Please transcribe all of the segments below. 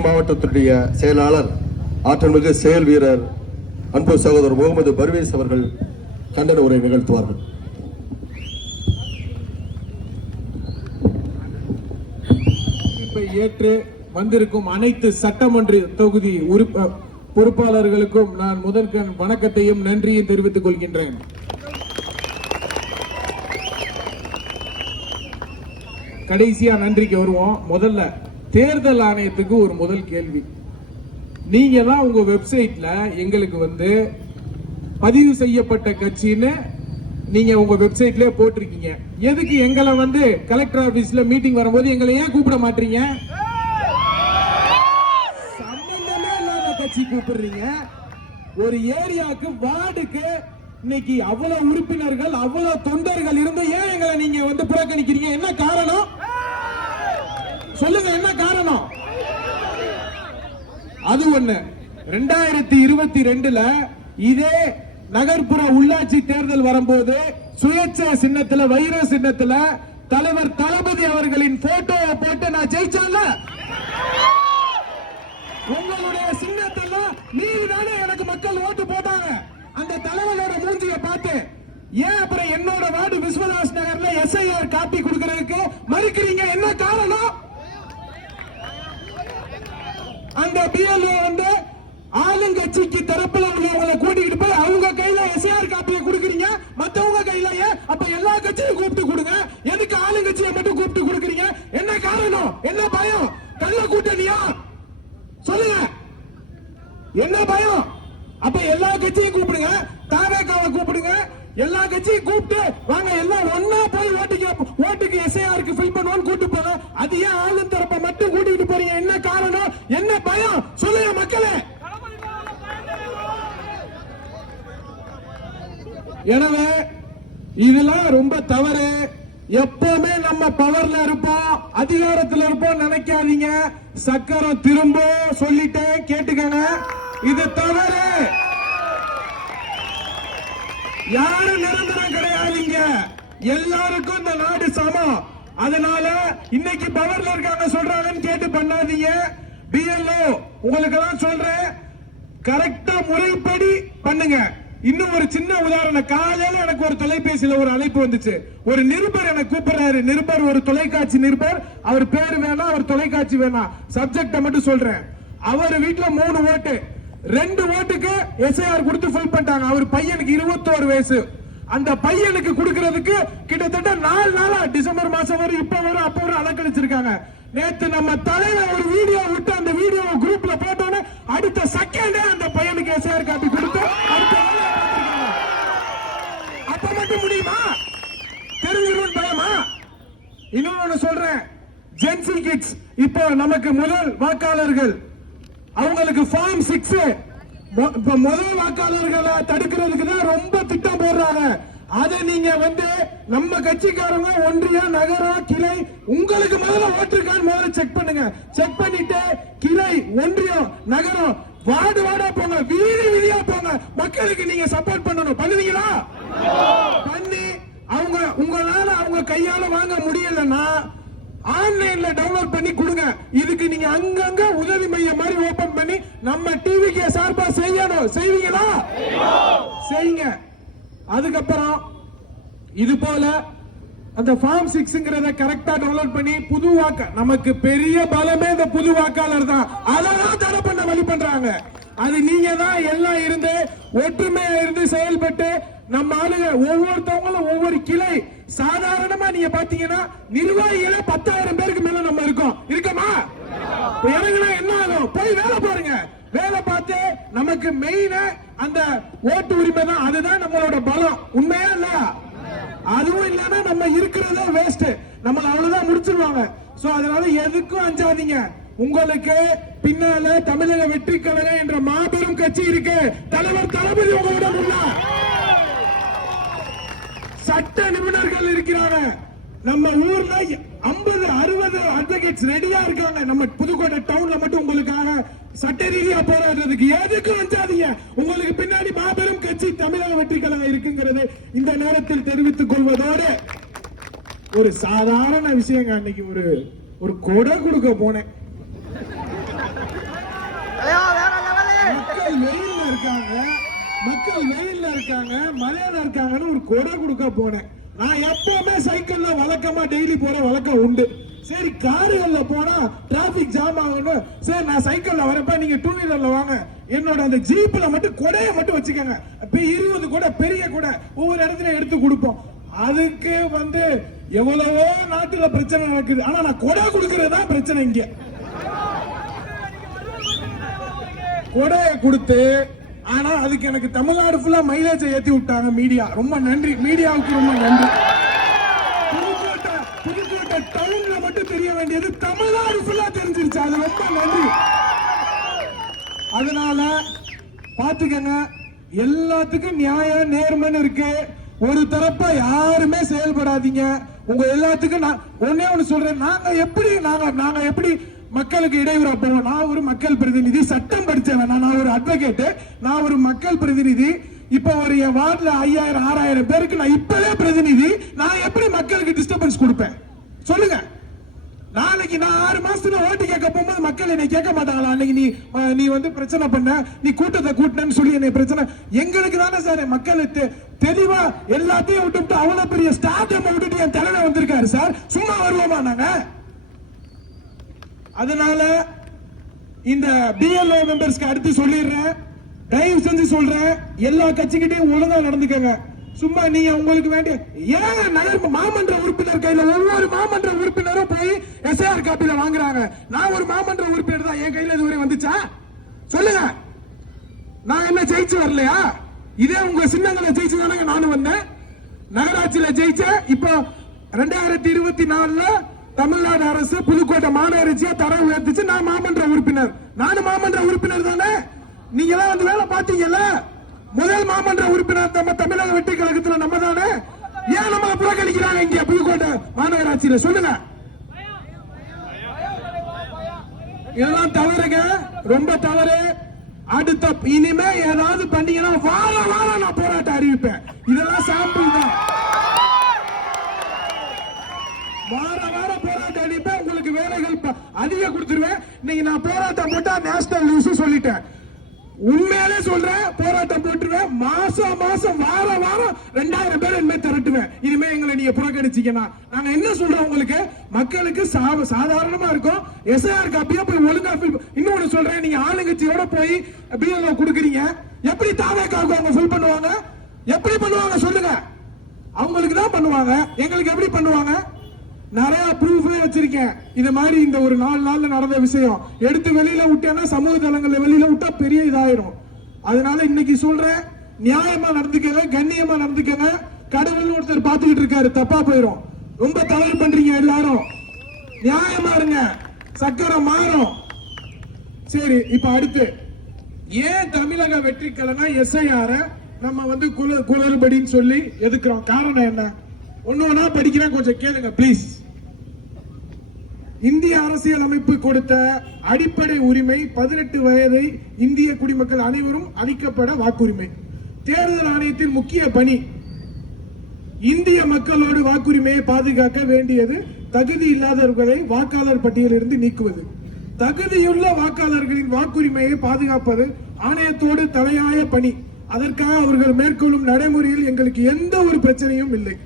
மத்திய மாவட்டத்தினுடைய செயலாளர் ஆற்றல்மிகு செயல் வீரர் அன்பு சகோதரர் முகமது பர்வேஸ் அவர்கள் கண்டன உரை நிகழ்த்துவார்கள். ஏற்று வந்திருக்கும் அனைத்து சட்டமன்ற தொகுதி உறுப்ப பொறுப்பாளர்களுக்கும் நான் முதற்கண் வணக்கத்தையும் நன்றியும் தெரிவித்துக் கொள்கின்றேன். கடைசியா நன்றிக்கு வருவோம். முதல்ல தேர்தல் ஆணையத்துக்கு ஒரு முதல் கேள்வி. நீங்க தான் உங்க வெப்சைட்ல எங்களுக்கு வந்து பதிவு செய்யப்பட்ட கட்சின்னு நீங்க உங்க வெப்சைட்ல போட்டிருக்கீங்க. எதுக்கு எங்களை வந்து கலெக்டர் ஆபீஸ்ல மீட்டிங் வரும்போது எங்களை ஏன் கூப்பிட மாட்டீங்க? சம்பந்தமே இல்லாத கட்சி கூப்பிடுறீங்க. ஒரு ஏரியாவுக்கு வார்டுக்கு இன்னைக்கு அவ்வளவு உறுப்பினர்கள் அவ்வளவு தொண்டர்கள் இருந்து ஏன் எங்களை நீங்க வந்து புறக்கணிக்கிறீங்க? என்ன காரணம்? சொல்லுங்க என்ன காரணம்? அது ஒண்ணு. ரெண்டாயிரத்தி இருபத்தி ரெண்டுல இதே நகர்ப்புற உள்ளாட்சி தேர்தல் வரும்போது சுயேட்சை சின்னத்துல வைர சின்னத்துல தலைவர் தளபதி அவர்களின் போட்டோவை போட்டு நான் ஜெயிச்சேன்ல? உங்களுடைய சின்னத்தெல்லாம் நீங்க தானே எனக்கு மக்கள் ஓட்டு போட்டாங்க. அந்த தலைவரோட மூஞ்சிய பார்த்து ஏன் அப்புறம் என்னோட வார்டு விஸ்வதாஸ் நகர்ல எஸ்ஐஆர் காப்பி கொடுக்கறதுக்கு மறுக்கிறீங்க? என்ன காரணம்? அந்த பிஎல்ஓ வந்து ஆளுங்கட்சிக்கு தரப்புல உள்ளவங்களை கூட்டிக்கிட்டு போய் அவங்க கையில எஸ்ஆர் காப்பியை கொடுக்குறீங்க. மத்தவங்க கையிலயே. அப்ப எல்லா கட்சியும் கூப்பிட்டு கொடுங்க. எதுக்கு ஆளுங்கட்சியை மட்டும் கூப்பிட்டு கொடுக்குறீங்க? என்ன காரணம்? என்ன பயம்? கள்ள கூட்டணியா? சொல்லுங்க. என்ன பயம்? அப்ப எல்லா கட்சியும் கூப்பிடுங்க. தாவேக்காவை கூப்பிடுங்க. எல்லா கட்சியும் கூப்பிட்டு வாங்க எல்லாம் ஒன்னா போய் ஓட்டுக்கு ஓட்டுக்கு எஸ்ஐஆருக்கு ஃபில் பண்ணுவோம் கூட்டு போங்க. அது ஏன் ஆளும் தரப்ப மட்டும் கூட்டிட்டு போறீங்க? என்ன காரணம்? என்ன பயம்? சொல்லுங்க மக்களே. எனவே இதெல்லாம் ரொம்ப தவறு. எப்பவுமே நம்ம பவர்ல இருப்போம் அதிகாரத்துல இருப்போம் நினைக்காதீங்க. சக்கரம் திரும்ப சொல்லிட்டேன் கேட்டுக்கங்க. இது தவறு. யாரும் நிரந்தரம் கிடையாதுங்க எல்லாருக்கும் இந்த நாடு சமம். அதனால இன்னைக்கு பவர்ல இருக்காங்க சொல்றாங்கன்னு கேட்டு பண்ணாதீங்க. பிஎல்ஓ உங்களுக்கு எல்லாம் சொல்றேன். கரெக்டா முறைப்படி பண்ணுங்க. இன்னும் ஒரு சின்ன உதாரணம். காலையில எனக்கு ஒரு தொலைபேசியில ஒரு அழைப்பு வந்துச்சு. ஒரு நிருபர் எனக்கு கூப்பிடுறாரு. நிருபர் ஒரு தொலைக்காட்சி நிருபர். அவர் பேர் வேணாம் அவர் தொலைக்காட்சி வேணாம். சப்ஜெக்ட மட்டும் சொல்றேன். அவர் வீட்டுல மூணு ஓட்டு. ரெண்டு ஓட்டுக்கு எஸ்ஐஆர் கொடுத்து ஃபில் பண்ணிட்டாங்க. அவர் பையனுக்கு இருபத்தோரு வயசு. அந்த பையனுக்கு கொடுக்கறதுக்கு கிட்டத்தட்ட நாலு நாளா டிசம்பர் மாசம் வரும் இப்ப வரும் அப்ப வரும் அலக்கழிச்சிருக்காங்க. நேத்து நம்ம தலைவர் ஒரு வீடியோ விட்டு அந்த வீடியோ குரூப்ல போட்டோன்னே அடுத்த செகண்டே அந்த பையனுக்கு எஸ்ஐஆர் காப்பி கொடுத்து அடுத்த அப்ப மட்டும் முடியுமா? தெரிஞ்சிருவன் பயமா? இன்னொன்னு சொல்றேன். ஜென்சி கிட்ஸ் இப்போ நமக்கு முதல் வாக்காளர்கள் அவங்களுக்கு ஃபார்ம் சிக்ஸ் இப்ப முதல் வாக்காளர்களை தடுக்கிறதுக்கு தான் ரொம்ப திட்டம் போடுறாங்க. அதை நீங்க வந்து நம்ம கட்சிக்காரங்க ஒன்றிய நகரம் கிளை உங்களுக்கு முதல்ல ஓட்டிருக்கான்னு முதல்ல செக் பண்ணுங்க. செக் பண்ணிட்டு கிளை ஒன்றியம் நகரம் வார்டு வார்டா போங்க. வீதி வீதியா போங்க. மக்களுக்கு நீங்க சப்போர்ட் பண்ணணும். பண்ணுவீங்களா? பண்ணி அவங்க உங்களால அவங்க கையால வாங்க முடியலன்னா ஆன்லைன்ல டவுன்லோட் பண்ணி கொடுங்க. இதுக்கு நீங்க அங்கங்க உதவி மையம் மாதிரி ஓபன் பண்ணி நம்ம டிவிக்கு சார்பா செய்யணும். செய்வீங்களா? செய்யுங்க. அதுக்கப்புறம் இது போல அந்த ஃபார்ம் சிக்ஸ்ங்கிறத கரெக்டா டவுன்லோட் பண்ணி புது வாக்க நமக்கு பெரிய பலமே இந்த புது வாக்காளர் தான். அதெல்லாம் தடை பண்ண வழி பண்றாங்க. அது நீங்க தான் எல்லாம் இருந்து ஒற்றுமையா இருந்து செயல்பட்டு நம்ம ஆளுங்க ஒவ்வொருத்தவங்களும் ஒவ்வொரு கிளை. சாதாரணமா நீங்க பாத்தீங்கன்னா நிர்வாகிகள பத்தாயிரம் பேருக்கு மேல நம்ம இருக்கோம். இருக்கமா? இப்ப என்ன ஆகும்? போய் வேலை பாருங்க. வேலை பார்த்து நமக்கு மெயின் அந்த ஓட்டு உரிமை தான். அதுதான் நம்மளோட பலம். உண்மையா இல்ல? அதுவும் இல்லைன்னா நம்ம இருக்கிறதே வேஸ்ட் நம்மள அவ்வளவுதான் முடிச்சிருவாங்க. சோ அதனால எதுக்கும் அஞ்சாதீங்க. உங்களுக்கு பின்னால தமிழக வெற்றி கழகம் என்ற மாபெரும் கட்சி இருக்கு. தலைவர் தளபதி உங்களோட முன்னா சட்ட நிபுணர்கள் இருக்கிறாங்க. நம்ம ஊர்ல 50 அறுபது அட்வொகேட்ஸ் ரெடியா இருக்காங்க. நம்ம புதுக்கோட்டை டவுன்ல மட்டும் உங்களுக்காக சட்ட ரீதியா போராடுறதுக்கு. எதுக்கு அஞ்சாதீங்க உங்களுக்கு பின்னாடி மாபெரும் கட்சி தமிழக வெற்றிகளா இருக்குங்கிறது இந்த நேரத்தில் தெரிவித்துக் கொள்வதோடு ஒரு சாதாரண விஷயங்க. அன்னைக்கு ஒரு ஒரு கொடை கொடுக்க போனேன் மக்கள் வெயில்ல இருக்காங்க மக்கள் வெயில்ல இருக்காங்க மழையில இருக்காங்கன்னு ஒரு கொடை கொடுக்க போனேன். நான் எப்பவுமே சைக்கிள்ல வழக்கமா டெய்லி போற வழக்கம் உண்டு. சரி காருகள்ல போனா டிராபிக் ஜாம் ஆகணும் சரி நான் சைக்கிள்ல வரப்ப நீங்க டூ வீலர்ல வாங்க. என்னோட அந்த ஜீப்ல மட்டும் கொடையை மட்டும் வச்சுக்கோங்க. இப்ப இருபது கூட பெரிய கூட ஒவ்வொரு இடத்துல எடுத்து கொடுப்போம். அதுக்கு வந்து எவ்வளவோ நாட்டுல பிரச்சனை நடக்குது. ஆனா நான் கொடை கொடுக்கறது தான் பிரச்சனை இங்க. கொடையை கொடுத்து ஆனா அதுக்கு எனக்கு தமிழ்நாடு ஃபுல்லா மைலேஜ் ஏத்தி விட்டாங்க மீடியா ரொம்ப நன்றி. மீடியாவுக்கு ரொம்ப நன்றி. புதுக்கோட்டை புதுக்கோட்டை டவுன்ல மட்டும் தெரிய வேண்டியது தமிழ்நாடு ஃபுல்லா தெரிஞ்சிருச்சு. அது ரொம்ப நன்றி. அதனால பாத்துக்கங்க எல்லாத்துக்கும் நியாயம் நேர்மைன்னு இருக்கு. ஒரு தரப்பா யாருமே செயல்படாதீங்க. உங்க எல்லாத்துக்கும் நான் ஒன்னே ஒண்ணு சொல்றேன். நாங்க எப்படி நாங்க நாங்க எப்படி மக்களுக்கு இடையூறா போவோம் நான் ஒரு மக்கள் பிரதிநிதி சட்டம் படிச்சவன். நான் ஒரு அட்வொகேட் நான் ஒரு மக்கள் பிரதிநிதி. இப்ப ஒரு என் வார்டில் ஐயாயிரம் ஆறாயிரம் பேருக்கு நான் இப்பவே பிரதிநிதி. நான் எப்படி மக்களுக்கு டிஸ்டர்பன்ஸ் கொடுப்பேன்? சொல்லுங்க. நாளைக்கு நான் ஆறு மாசத்துல ஓட்டு கேட்க போகும்போது மக்கள் என்னை கேட்க மாட்டாங்களா? அன்னைக்கு நீ நீ வந்து பிரச்சனை பண்ண நீ கூட்டத்தை கூட்டினன்னு சொல்லி என்னை பிரச்சனை. எங்களுக்கு தானே சார் மக்களுக்கு தெளிவா எல்லாத்தையும் விட்டுவிட்டு அவ்வளவு பெரிய ஸ்டார்ட் விட்டுட்டு என் தலைவர் வந்திருக்காரு சார். சும்மா வருவோமா நாங்க? அதனால இந்த பிஎல்ஓ மெம்பர்ஸ்க்கு அடுத்து சொல்லிடுறேன். தயவு செஞ்சு சொல்றேன். எல்லா கட்சிக்கிட்டையும் ஒழுங்கா நடந்துக்கங்க. சும்மா நீங்க உங்களுக்கு வேண்டிய ஏன் நகர் மாமன்ற உறுப்பினர் கையில ஒவ்வொரு மாமன்ற உறுப்பினரும் போய் எஸ்ஐஆர் காப்பில வாங்குறாங்க? நான் ஒரு மாமன்ற உறுப்பினர் தான். என் கையில இதுவரை வந்துச்சா? சொல்லுங்க. நான் என்ன ஜெயிச்சு வரலையா? இதே உங்க சின்னங்களை ஜெயிச்சு தானே நானும் வந்தேன். நகராட்சியில ஜெயிச்ச இப்போ ரெண்டாயிரத்தி இருபத்தி நாலுல தமிழ்நாடு அரசு புதுக்கோட்டை மாநகராட்சியா தரம் உயர்த்துச்சு நான் மாமன்ற உறுப்பினர். நானும் மாமன்ற உறுப்பினர் தானே? நீங்க எல்லாம் வந்து வேலை பாத்தீங்கல்ல முதல் மாமன்ற உறுப்பினர் நம்ம தமிழக வெற்றி கழகத்துல நம்ம தானே? ஏன் நம்ம புறக்கணிக்கிறாங்க இங்க புதுக்கோட்டை மாநகராட்சியில? சொல்லுங்க. இதெல்லாம் தவறுங்க. ரொம்ப தவறு. அடுத்த இனிமே ஏதாவது பண்ணீங்கன்னா வார வாரம் நான் போராட்டம் அறிவிப்பேன். இதெல்லாம் சாம்பிள் தான் வார வாரம் போராட்டம் அறிவிப்பேன் உங்களுக்கு அதிக கொடுத்துருவேன். இன்னைக்கு நான் போராட்டம் போட்டா நேஷனல் நியூஸ் சொல்லிட்டேன். உண்மையாலே சொல்றேன் போராட்டம் போட்டுருவேன். மாசம் மாசம் வார வாரம் ரெண்டாயிரம் பேர் இனிமே திரட்டுவேன். இனிமே எங்களை நீங்க புறக்கணிச்சீங்கன்னா நாங்க என்ன சொல்றோம் உங்களுக்கு? மக்களுக்கு சா- சாதாரணமா இருக்கும். எஸ்ஆர் காப்பியா போய் ஒழுங்கா இன்னொன்னு சொல்றேன் நீங்க ஆளுங்கட்சியோட போய் பிஎல்ஓ கொடுக்குறீங்க. எப்படி தாவேக்காவுக்கு அவங்க ஃபில் பண்ணுவாங்க? எப்படி பண்ணுவாங்க சொல்லுங்க. அவங்களுக்கு தான் பண்ணுவாங்க. எங்களுக்கு எப்படி பண்ணுவாங்க? நிறைய ப்ரூஃபே வச்சிருக்கேன். இது மாதிரி இந்த ஒரு நாலு நாள்ல நடந்த விஷயம். எடுத்து வெளியில விட்டேன்னா சமூக தளங்கள்ல வெளியில விட்டா பெரிய இதாயிரும். அதனால இன்னைக்கு சொல்றேன் நியாயமா நடந்துக்கங்க கண்ணியமா நடந்துக்கங்க. கடவுள் ஒருத்தர் பாத்துக்கிட்டு இருக்காரு தப்பா போயிரும். ரொம்ப தவறு பண்றீங்க எல்லாரும். நியாயமா இருங்க சக்கரம் மாறும். சரி இப்ப அடுத்து. ஏன் தமிழக வெற்றிக்கலைனா எஸ்ஐஆர நம்ம வந்து குளறுபடின்னு சொல்லி எதுக்குறோம்? காரணம் என்ன? ஒண்ணு ஒண்ணா படிக்கிறேன் கொஞ்சம் கேளுங்க ப்ளீஸ் இந்திய அரசியல் அமைப்பு கொடுத்த அடிப்படை உரிமை பதினெட்டு வயதை இந்திய குடிமக்கள் அனைவரும் அளிக்கப்பட வாக்குரிமை. தேர்தல் ஆணையத்தின் முக்கிய பணி இந்திய மக்களோடு வாக்குரிமையை பாதுகாக்க வேண்டியது தகுதி இல்லாதவர்களை வாக்காளர் பட்டியலிருந்து நீக்குவது. தகுதியுள்ள வாக்காளர்களின் வாக்குரிமையை பாதுகாப்பது ஆணையத்தோடு தலையாய பணி. அதற்காக அவர்கள் மேற்கொள்ளும் நடைமுறையில் எங்களுக்கு எந்த ஒரு பிரச்சனையும் இல்லை.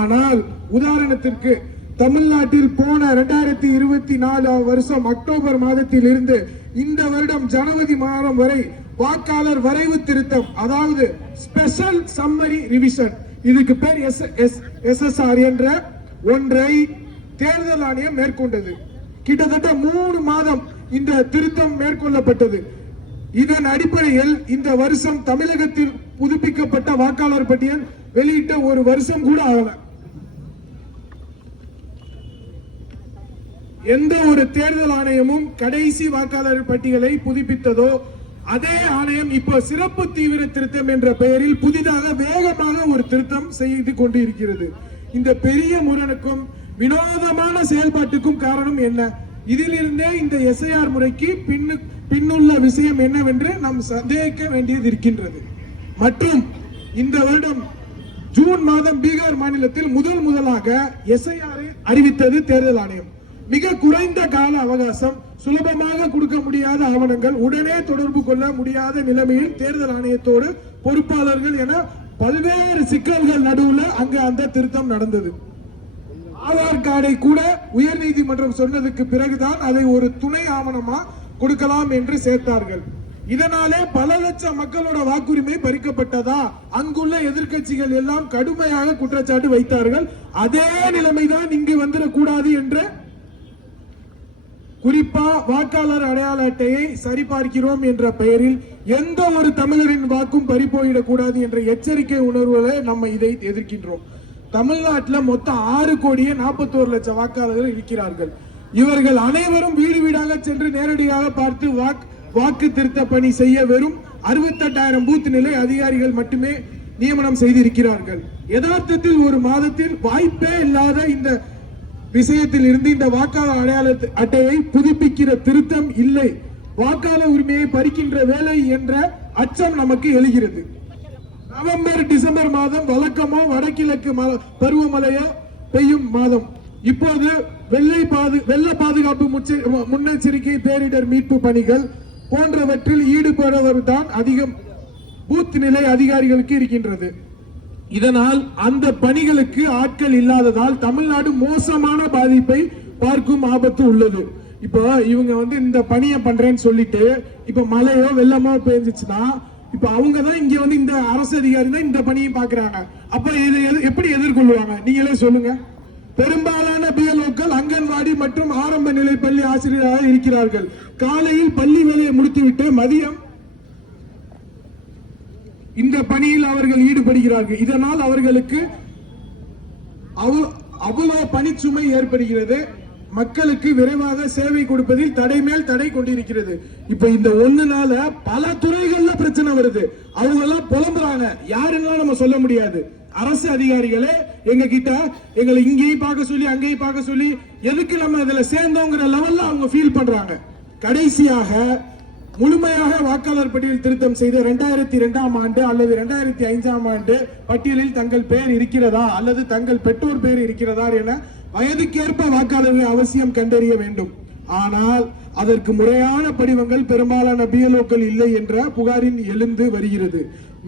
ஆனால் உதாரணத்திற்கு தமிழ்நாட்டில் போன இரண்டாயிரத்தி இருபத்தி நாலு வருஷம் அக்டோபர் மாதத்தில் இருந்து இந்த வருடம் ஜனவரி மாதம் வரை வாக்காளர் வரைவு திருத்தம் அதாவது ஸ்பெஷல் சம்மரி ரிவிஷன் இதுக்கு பேர் எஸ் எஸ் எஸ்எஸ்ஆர் என்ற ஒன்றை தேர்தல் ஆணையம் மேற்கொண்டது. கிட்டத்தட்ட மூணு மாதம் இந்த திருத்தம் மேற்கொள்ளப்பட்டது. இதன் அடிப்படையில் இந்த வருஷம் தமிழகத்தில் புதுப்பிக்கப்பட்ட வாக்காளர் பட்டியல் வெளியிட்ட ஒரு வருஷம் கூட ஆகல. எந்த ஒரு தேர்தல் ஆணையமும் கடைசி வாக்காளர் பட்டியலை புதுப்பித்ததோ அதே ஆணையம் இப்போ சிறப்பு தீவிர திருத்தம் என்ற பெயரில் புதிதாக வேகமாக ஒரு திருத்தம் செய்து கொண்டு இருக்கிறது இந்த பெரிய முரணுக்கும் வினோதமான செயல்பாட்டுக்கும் காரணம் என்ன? இதிலிருந்தே இந்த எஸ்ஐஆர் முறைக்கு பின்னு பின்னுள்ள விஷயம் என்னவென்று நாம் சந்தேகிக்க வேண்டியது இருக்கின்றது. மற்றும் இந்த வருடம் ஜூன் மாதம் பீகார் மாநிலத்தில் முதல் முதலாக எஸ்ஐஆரை அறிவித்தது தேர்தல் ஆணையம். மிக குறைந்த கால அவகாசம் சுலபமாக கொடுக்க முடியாத ஆவணங்கள் உடனே தொடர்பு கொள்ள முடியாத நிலைமையில் தேர்தல் ஆணையத்தோடு பொறுப்பாளர்கள் என பல்வேறு சிக்கல்கள் நடுவுல அங்க அந்த திருத்தம் நடந்தது. ஆதார் கார்டை கூட உயர்நீதிமன்றம் சொன்னதுக்கு பிறகுதான் அதை ஒரு துணை ஆவணமா கொடுக்கலாம் என்று சேர்த்தார்கள். இதனாலே பல லட்சம் மக்களோட வாக்குரிமை பறிக்கப்பட்டதா? அங்குள்ள எதிர்க்கட்சிகள் எல்லாம் கடுமையாக குற்றச்சாட்டு வைத்தார்கள். அதே நிலைமைதான் இங்கு வந்துடக்கூடாது என்று குறிப்பா வாக்காளர் அடையாள அட்டையை சரிபார்க்கிறோம் என்ற பெயரில் எந்த ஒரு தமிழரின் வாக்கும் பறிப்போயிடக்கூடாது என்ற எச்சரிக்கை உணர்வுல நம்ம இதை எதிர்க்கின்றோம். தமிழ்நாட்டில் மொத்தம் ஆறு கோடியே நாற்பத்தோரு லட்சம் வாக்காளர்கள் இருக்கிறார்கள். இவர்கள் அனைவரும் வீடு வீடாக சென்று நேரடியாக பார்த்து வாக்கு வாக்கு திருத்த பணி செய்ய வெறும் அறுபத்தெட்டாயிரம் பூத் நிலை அதிகாரிகள் மட்டுமே நியமனம் செய்திருக்கிறார்கள். யதார்த்தத்தில் ஒரு மாதத்தில் வாய்ப்பே இல்லாத இந்த விஷயத்தில் இருந்து இந்த வாக்காளர் அடையாள அட்டையை புதுப்பிக்கிற திருத்தம் இல்லை. வாக்காளர் உரிமையை பறிக்கின்ற வேலை என்ற அச்சம் நமக்கு எழுகிறது. நவம்பர் டிசம்பர் மாதம் வழக்கமோ வடகிழக்கு பருவமழையோ பெய்யும் மாதம். இப்போது வெள்ளை பாது வெள்ள பாதுகாப்பு முச்ச- முன்னெச்சரிக்கை பேரிடர் மீட்பு பணிகள் போன்றவற்றில் ஈடுபடுவதுதான் அதிகம் பூத் நிலை அதிகாரிகளுக்கு இருக்கின்றது. இதனால் அந்த பணிகளுக்கு ஆட்கள் இல்லாததால் தமிழ்நாடு மோசமான பாதிப்பை பார்க்கும் ஆபத்து உள்ளது. இப்போ இவங்க வந்து இந்த பணியை பண்றேன்னு சொல்லிட்டு இப்ப மழையோ வெள்ளமோ பெஞ்சிச்சுன்னா இப்ப அவங்க தான் இங்க வந்து இந்த அரசு அதிகாரி தான் இந்த பணியை பாக்குறாங்க அப்ப இது எது- எப்படி எதிர்கொள்வாங்க? நீங்களே சொல்லுங்க. பெரும்பாலான பிஎல்ஓக்கள் அங்கன்வாடி மற்றும் ஆரம்ப நிலை பள்ளி ஆசிரியராக இருக்கிறார்கள். காலையில் பள்ளி வேலையை முடித்துவிட்டு மதியம் இந்த பணியில் அவர்கள் ஈடுபடுகிறார்கள். இதனால் அவர்களுக்கு அவ- அவ்வளவு பணிச்சுமை ஏற்படுகிறது. மக்களுக்கு விரைவாக சேவை கொடுப்பதில் தடை மேல் தடை கொண்டிருக்கிறது. இப்ப இந்த ஒண்ணுனால பல துறைகள்ல பிரச்சனை வருது. அவங்க எல்லாம் புலம்புறாங்க. யாருன்னா நம்ம சொல்ல முடியாது. அரசு அதிகாரிகளே எங்க கிட்ட எங்களை இங்கேயும் பார்க்க சொல்லி அங்கேயும் பார்க்க சொல்லி எதுக்கு நம்ம இதுல சேர்ந்தோங்கிற லெவல்ல அவங்க ஃபீல் பண்றாங்க. கடைசியாக முழுமையாக வாக்காளர் பட்டியல் திருத்தம் செய்த இரண்டாயிரத்தி இரண்டாம் ஆண்டு அல்லது இரண்டாயிரத்தி ஐந்தாம் ஆண்டு பட்டியலில் தங்கள் பெயர் இருக்கிறதா அல்லது தங்கள் பெற்றோர் பெயர் இருக்கிறதா என வயதுக்கேற்ப வாக்காளர்கள் அவசியம் கண்டறிய வேண்டும். ஆனால் அதற்கு முறையான படிவங்கள் பெரும்பாலான பிஎல்ஓக்கள் இல்லை என்ற புகாரின் எழுந்து வருகிறது.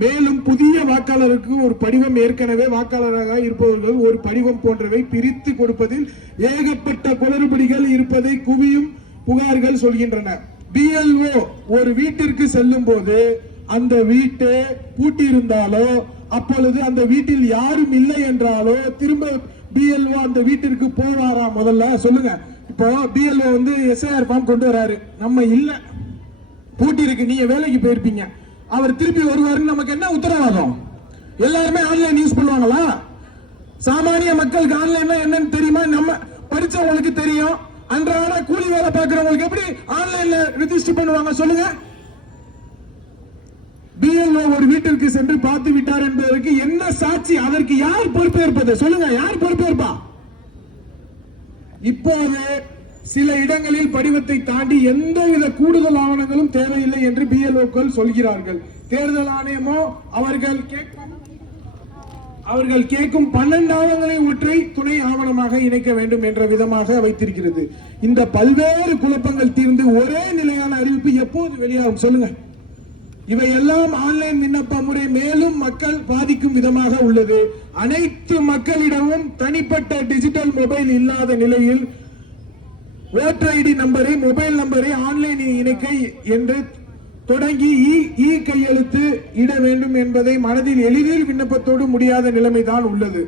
மேலும் புதிய வாக்காளருக்கு ஒரு படிவம் ஏற்கனவே வாக்காளராக இருப்பவர்கள் ஒரு படிவம் போன்றவை பிரித்து கொடுப்பதில் ஏகப்பட்ட குளறுபடிகள் இருப்பதை குவியும் புகார்கள் சொல்கின்றன. பிஎல்ஓ ஒரு வீட்டிற்கு செல்லும் போது அந்த வீட்டை பூட்டி இருந்தாலோ அப்பொழுது அந்த வீட்டில் யாரும் இல்லை என்றாலோ திரும்ப பிஎல்ஓ அந்த வீட்டிற்கு போவாரா முதல்ல? சொல்லுங்க. இப்போ பிஎல்ஓ வந்து எஸ்ஐஆர் ஃபார்ம் கொண்டு வராரு. நம்ம இல்லை. பூட்டி இருக்கு நீங்க வேலைக்கு போயிருப்பீங்க. அவர் திருப்பி வருவாருன்னு நமக்கு என்ன உத்தரவாதம்? எல்லாருமே ஆன்லைன் யூஸ் பண்ணுவாங்களா? சாமானிய மக்களுக்கு ஆன்லைன்ல என்னன்னு தெரியுமா? நம்ம படிச்சவங்களுக்கு தெரியும். அன்றாட கூலி வேலை பார்க்கிறவங்களுக்கு எப்படி ஆன்லைன்ல ரிஜிஸ்டர் பண்ணுவாங்க சொல்லுங்க? பிஎல்ஓ ஒரு வீட்டிற்கு சென்று பார்த்து விட்டார் என்பதற்கு என்ன சாட்சி? அதற்கு யார் பொறுப்பேற்பது? சொல்லுங்க யார் பொறுப்பேற்பா? இப்போது சில இடங்களில் படிவத்தை தாண்டி எந்தவித கூடுதல் ஆவணங்களும் தேவையில்லை என்று பிஎல்ஓக்கள் சொல்கிறார்கள். தேர்தல் ஆணையமோ அவர்கள் கேட்கும் அவர்கள் கேட்கும் பன்னெண்டு ஆவணங்களை ஒற்றை துணை ஆவணமாக இணைக்க வேண்டும் என்ற விதமாக வைத்திருக்கிறது. இந்த பல்வேறு குழப்பங்கள் தீர்ந்து ஒரே நிலையான அறிவிப்பு எப்போது வெளியாகும் சொல்லுங்க. இவையெல்லாம் ஆன்லைன் விண்ணப்ப முறை மேலும் மக்கள் பாதிக்கும் விதமாக உள்ளது. அனைத்து மக்களிடமும் தனிப்பட்ட டிஜிட்டல் மொபைல் இல்லாத நிலையில் ஓட்டர் ஐடி நம்பரை மொபைல் நம்பரை ஆன்லைனில் இணைக்க என்று தொடங்கி இ இ கையெழுத்து இட வேண்டும் என்பதை மனதில் எளிதில் விண்ணப்பத்தோடு முடியாத நிலைமைதான் உள்ளது.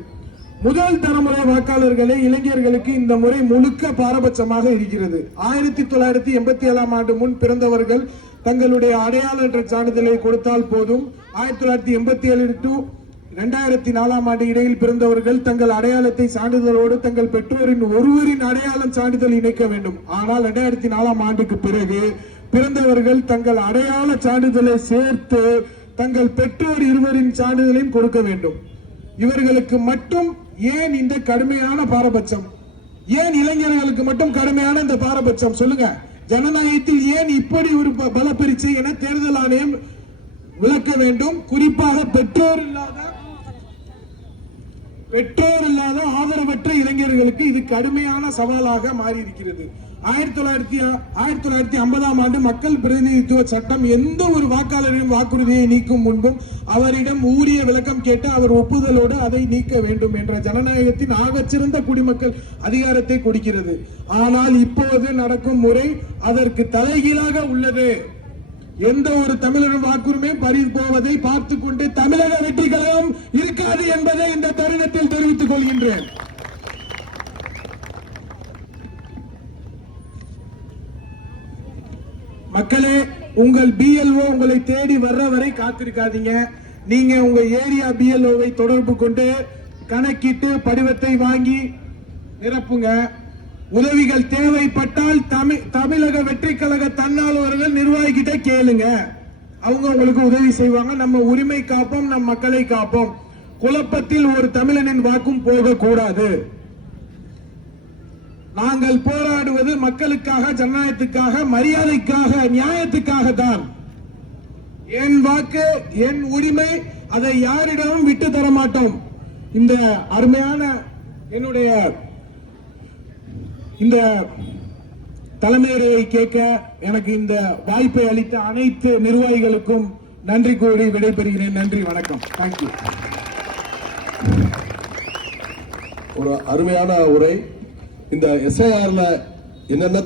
முதல் தலைமுறை வாக்காளர்களே இளைஞர்களுக்கு இந்த முறை முழுக்க பாரபட்சமாக இருக்கிறது. ஆயிரத்தி தொள்ளாயிரத்தி எண்பத்தி ஏழாம் ஆண்டு முன் பிறந்தவர்கள் தங்களுடைய அடையாள சான்றிதழை கொடுத்தால் போதும். ஆயிரத்தி தொள்ளாயிரத்தி எண்பத்தி ஏழு டு இரண்டாயிரத்தி நாலாம் ஆண்டு இடையில் பிறந்தவர்கள் தங்கள் அடையாளத்தை சான்றிதழோடு தங்கள் பெற்றோரின் ஒருவரின் அடையாளம் சான்றிதழ் இணைக்க வேண்டும். ஆனால் இரண்டாயிரத்தி நாலாம் ஆண்டுக்கு பிறகு பிறந்தவர்கள் தங்கள் அடையாள சான்றிதழை சேர்த்து தங்கள் பெற்றோர் இருவரின் சான்றிதழையும் கொடுக்க வேண்டும். இவர்களுக்கு மட்டும் ஏன் இந்த கடுமையான பாரபட்சம்? ஏன் இளைஞர்களுக்கு மட்டும் கடுமையான இந்த பாரபட்சம்? சொல்லுங்க. ஜனநாயகத்தில் ஏன் இப்படி ஒரு ப- பல பரீட்சை என தேர்தல் ஆணையம் விளக்க வேண்டும்? குறிப்பாக பெற்றோர் இல்லாத பெற்றோர் இல்லாத ஆதரவற்ற இளைஞர்களுக்கு இது கடுமையான சவாலாக மாறி இருக்கிறது ஆயிரத்தி தொள்ளாயிரத்தி ஆயிரத்தி தொள்ளாயிரத்தி ஐம்பதாம் ஆண்டு மக்கள் பிரதிநிதித்துவ சட்டம் எந்த ஒரு வாக்காளரின் வாக்குறுதியை நீக்கும் முன்பும் அவரிடம் ஊரிய விளக்கம் கேட்டு அவர் ஒப்புதலோடு அதை நீக்க வேண்டும் என்ற ஜனநாயகத்தின் ஆகச்சிறந்த குடிமக்கள் அதிகாரத்தை கொடுக்கிறது. ஆனால் இப்போது நடக்கும் முறை அதற்கு தலைகீழாக உள்ளது. எந்த ஒரு தமிழரின் வாக்குரிமை பறி போவதை பார்த்து கொண்டு தமிழக வெற்றி கழகம் இருக்காது என்பதை இந்த தருணத்தில் தெரிவித்துக் கொள்கின்றேன். மக்களே உங்கள் பிஎல்ஓ உங்களை தேடி வர்ற வரை காத்திருக்காதீங்க. நீங்க உங்க ஏரியா பிஎல்ஓவை தொடர்பு கொண்டு கணக்கிட்டு படிவத்தை வாங்கி நிரப்புங்க. உதவிகள் தேவைப்பட்டால் தமிழ் தமிழக வெற்றி கழக தன்னார்வலர்கள் நிர்வாகிகிட்ட கேளுங்க. அவங்க உங்களுக்கு உதவி செய்வாங்க. நம்ம உரிமை காப்போம் நம் மக்களை காப்போம். குழப்பத்தில் ஒரு தமிழனின் வாக்கும் போகக்கூடாது. நாங்கள் போராடுவது மக்களுக்காக ஜனநாயகத்துக்காக மரியாதைக்காக நியாயத்துக்காக தான். என் வாக்கு என் உரிமை அதை யாரிடமும் விட்டு தர மாட்டோம் இந்த அருமையான என்னுடைய இந்த தலைமையை கேட்க எனக்கு இந்த வாய்ப்பை அளித்த அனைத்து நிர்வாகிகளுக்கும் நன்றி கூறி விடைபெறுகிறேன். நன்றி வணக்கம். தேங்க்யூ ஒரு அருமையான உரை. இந்த எஸ்ஐஆர்ல என்னென்ன